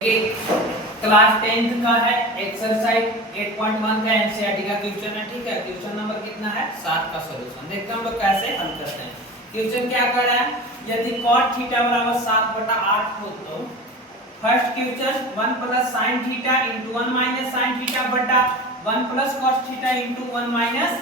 Class 10th का है exercise 8.1 का एनसीईआरटी का क्वेश्चन है। ठीक है, क्वेश्चन नंबर कितना है 7 का सॉल्यूशन देखते हैं हम लोग कैसे हल करते हैं। क्वेश्चन क्या कर रहा है, यदि cot थीटा बराबर 7/8 हो तो first question 1 plus sin theta into 1 minus sin theta बटा 1 plus cos theta into 1 minus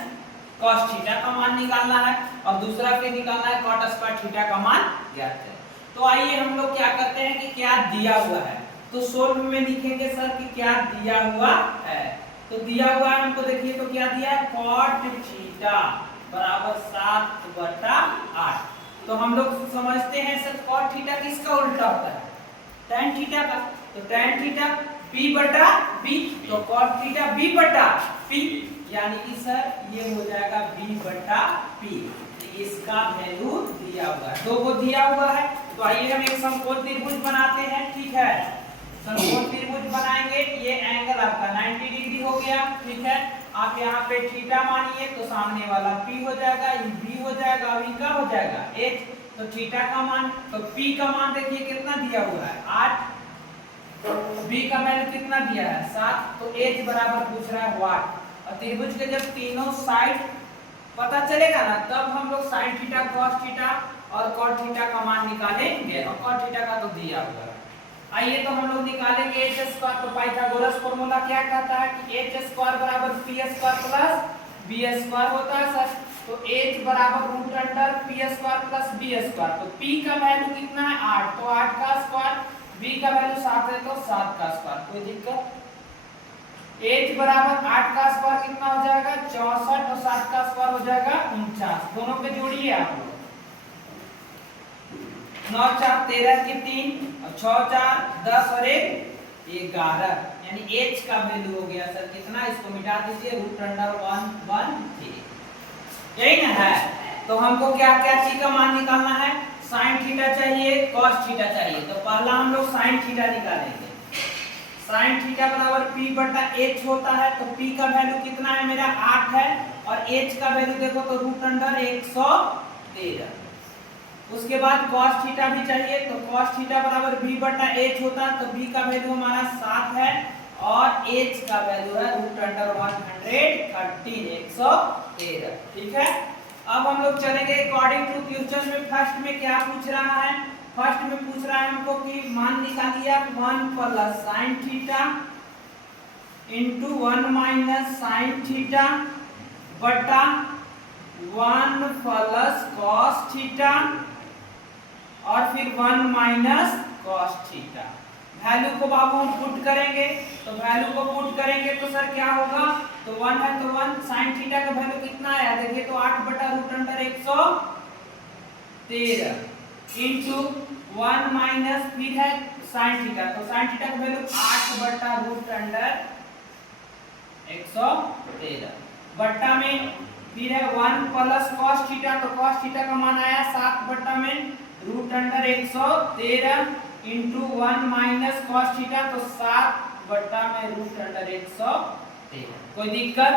cos theta का मान निकालना है और दूसरा फिर निकालना है cot स्क्वायर थीटा का मान ज्ञात है। तो आइए हम लोग क्या करते हैं कि क्या दिया हुआ है तो सोल्व में लिखेंगे सर कि क्या दिया हुआ है। तो दिया हुआ है हमको, देखिए तो क्या दिया है cot थीटा बराबर 7/8। तो हम लोग समझते हैं सर cot थीटा किसका उल्टा होता है, tan थीटा का। तो tan थीटा p बटा b, तो cot थीटा b बटा p, यानी कि सर ये हो जाएगा b बटा p। इसका वैल्यू दिया हुआ है, दो को दिया हुआ है। तो आइए हम एक समकोण त्रिभुज बनाते हैं। ठीक है, समकोण त्रिभुज बनाएंगे। ये एंगल आपका 90 डिग्री हो गया। ठीक है, आप यहाँ पे थीटा मानिए तो सामने वाला p हो जाएगा, ये b हो जाएगा और ये क्या हो जाएगा h। तो थीटा का मान, तो p का मान देखिए कितना दिया हुआ है 8, b का वैल्यू कितना दिया है 7, तो h बराबर पूछ रहा है वाट। और त्रिभुज के जब तीनों साइड पता चलेगा ना तब हम लोग sin थीटा cos थीटा और cot थीटा का मान निकालेंगे। और cot थीटा का तो दिया हुआ है। आइए तो हम लोग निकालेंगे h स्क्वायर। तो पाइथागोरस फार्मूला क्या कहता है कि h स्क्वायर बराबर p square plus b square होता है सर। तो h बराबर root under p square plus b square. तो p का वैल्यू कितना है 8, तो 8 का स्क्वायर, b का वैल्यू 7 है तो 7 का स्क्वायर। कोई दिक्कत। h बराबर 8 का स्क्वायर कितना हो जाएगा 64 और 7 का स्क्वायर हो जाएगा 49। दोनों पे जोड़िए आप लोग, 9 4 13 की 3 और 6 4 10 और 1 11, यानी h का वैल्यू हो गया सर कितना, इसको मिटा दीजिए रूट अंडर 1/3। यही ना है। तो हमको क्या क्या चीज का मान निकालना है, sin थीटा चाहिए, cos थीटा चाहिए। तो पहला हम लोग sin थीटा निकालेंगे। sin थीटा बराबर p बटा h होता है। तो p का वैल्यू कितना है मेरा 8 है और h का वैल्यू देखो तो रूट अंडर 113। उसके बाद cos थीटा भी चाहिए। तो cos थीटा बराबर b बटा h होता है। तो b का वैल्यू हमारा 7 है और h का वैल्यू है रूट अंडर 113 113। ठीक है, अब हम लोग चलेंगे अकॉर्डिंग टू क्वेश्चन में। फर्स्ट में क्या पूछ रहा है, फर्स्ट में पूछ रहा है हमको कि मान निकालिए 1 plus sin theta into 1 minus sin theta बटा 1 प्लस cos थीटा और फिर 1 माइनस cos थीटा। वैल्यू को बाबू हम पुट करेंगे। तो वैल्यू को पुट करेंगे तो सर क्या होगा, तो 1 है तो 1, sin थीटा का वैल्यू कितना आया देखिए तो 8 बटा रूट अंडर 113 इंटू 1 माइनस फिर है sin थीटा। तो sin थीटा का वैल्यू 8 बटा रूट अंडर 113 बट्टा में फिर है 1 प्लस cos थीटा। तो cos थीटा का मान आया 7 बट्टा में root under 113 into 1 minus cos theta. तो 7 बट्टा में रूट अंडर 113। कोई दिक्कत।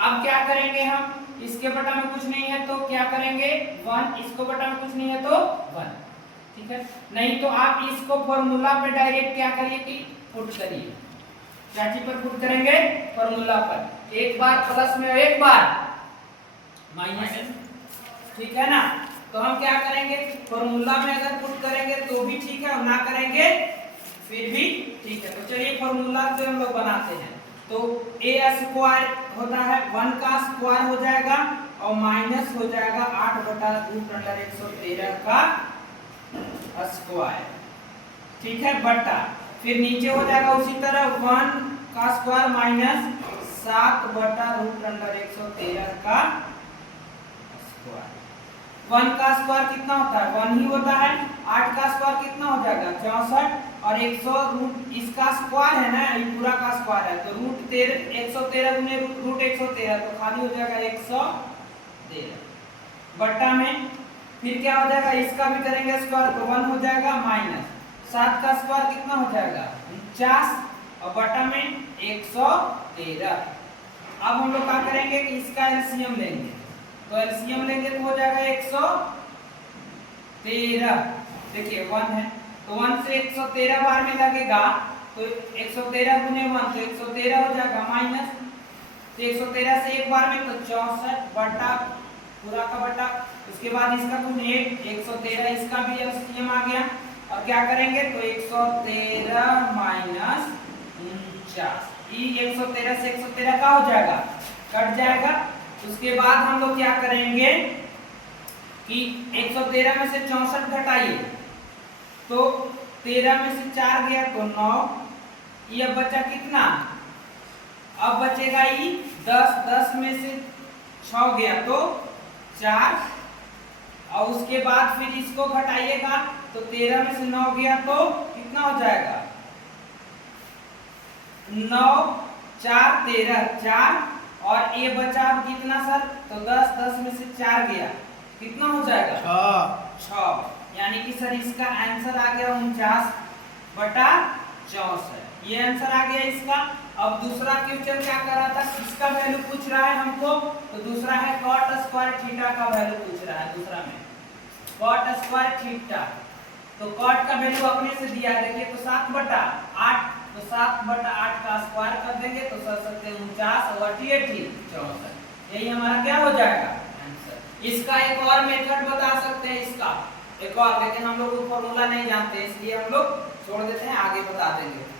अब क्या करेंगे हम, इसके बटा में कुछ नहीं है तो क्या करेंगे 1, इसको बटा में कुछ नहीं है तो 1। ठीक है, नहीं तो आप इसको फॉर्मूला पे डायरेक्ट क्या करिए कि पुट करिए। क्या चीज पर पुट करेंगे, फॉर्मूला पर। एक बार प्लस में एक बार माइनस, ठीक है ना। तो हम क्या करेंगे फॉर्मूला में अगर पुट करेंगे तो भी ठीक है और ना करेंगे फिर भी ठीक है। तो चलिए फॉर्मूला से हम लोग बनाते हैं। तो a स्क्वायर होता है 1 का स्क्वायर हो जाएगा और माइनस हो जाएगा 8 बटा रूट अंडर 113 का स्क्वायर। ठीक है, बटा फिर नीचे हो जाएगा उसी तरह 1 का स्क्वायर माइनस 7 बटा रूट अंडर 113 का स्क्वायर। 1 का स्क्वायर कितना होता है 1 ही होता है। 8 का स्क्वायर कितना हो जाएगा 64 और 100 रूट इसका स्क्वायर है ना, ये पूरा का स्क्वायर है। तो रूट 13 113 गुने रूट 113 तो खाली हो जाएगा 113 बट्टा में फिर क्या हो जाएगा, इसका भी करेंगे स्क्वायर तो 1 हो जाएगा माइनस 7 का स्क्वायर कितना हो जाएगा 49 और बट्टा में 113। अब हम लोग क्या करेंगे कि इसका एलसीएम लेंगे। तो एलसीएम लेंगे तो हो जाएगा 113। देखिए 1 है तो 1 से 113 बार में लगेगा, तो 113 गुने 1 तो 113 हो जाएगा, माइनस तो 113 से एक बार में तो 64 बटा पूरा का बटा, उसके बाद इसका गुण 113, इसका भी एलसीएम आ गया, और क्या करेंगे तो 113 माइनस 49, ये 113 से 113 का हो जाएगा, कट जाएगा। उसके बाद हम लोग क्या करेंगे कि 113 में से 64 घटाइए, तो 13 में से 4 गया तो 9, ये अब बचा कितना, अब बचेगा ये 10, 10 में से 6 गया तो 4, और उसके बाद फिर इसको घटाइएगा तो 13 में से 9 गया तो कितना हो जाएगा, 9 4 13 4, और ये बचा अब कितना सर, तो 10, 10 में से 4 गया, कितना हो जाएगा 6, यानी कि सर इसका आंसर आ गया 49 बटा 64, ये आंसर आ गया इसका। अब दूसरा क्वेश्चन क्या कर रहा था, किसका वैल्यू पूछ रहा है हमको, तो दूसरा है cot स्क्वायर थीटा का वैल्यू पूछ रहा है, दूसरा में cot स्क्वायर थीटा, तो cot का वैल्यू अपने से दिया है, देखिए तो 7 बटा 8, तो 7 बटा 8 का स्क्वायर कर देंगे तो सर सकते हैं 49 और 64, यही हमारा क्या हो जाएगा आंसर। इसका एक और मेथड बता सकते हैं, इसका एक और, लेकिन हम लोग वो फॉर्मूला नहीं जानते इसलिए हम लोग छोड़ देते हैं, आगे बता देंगे।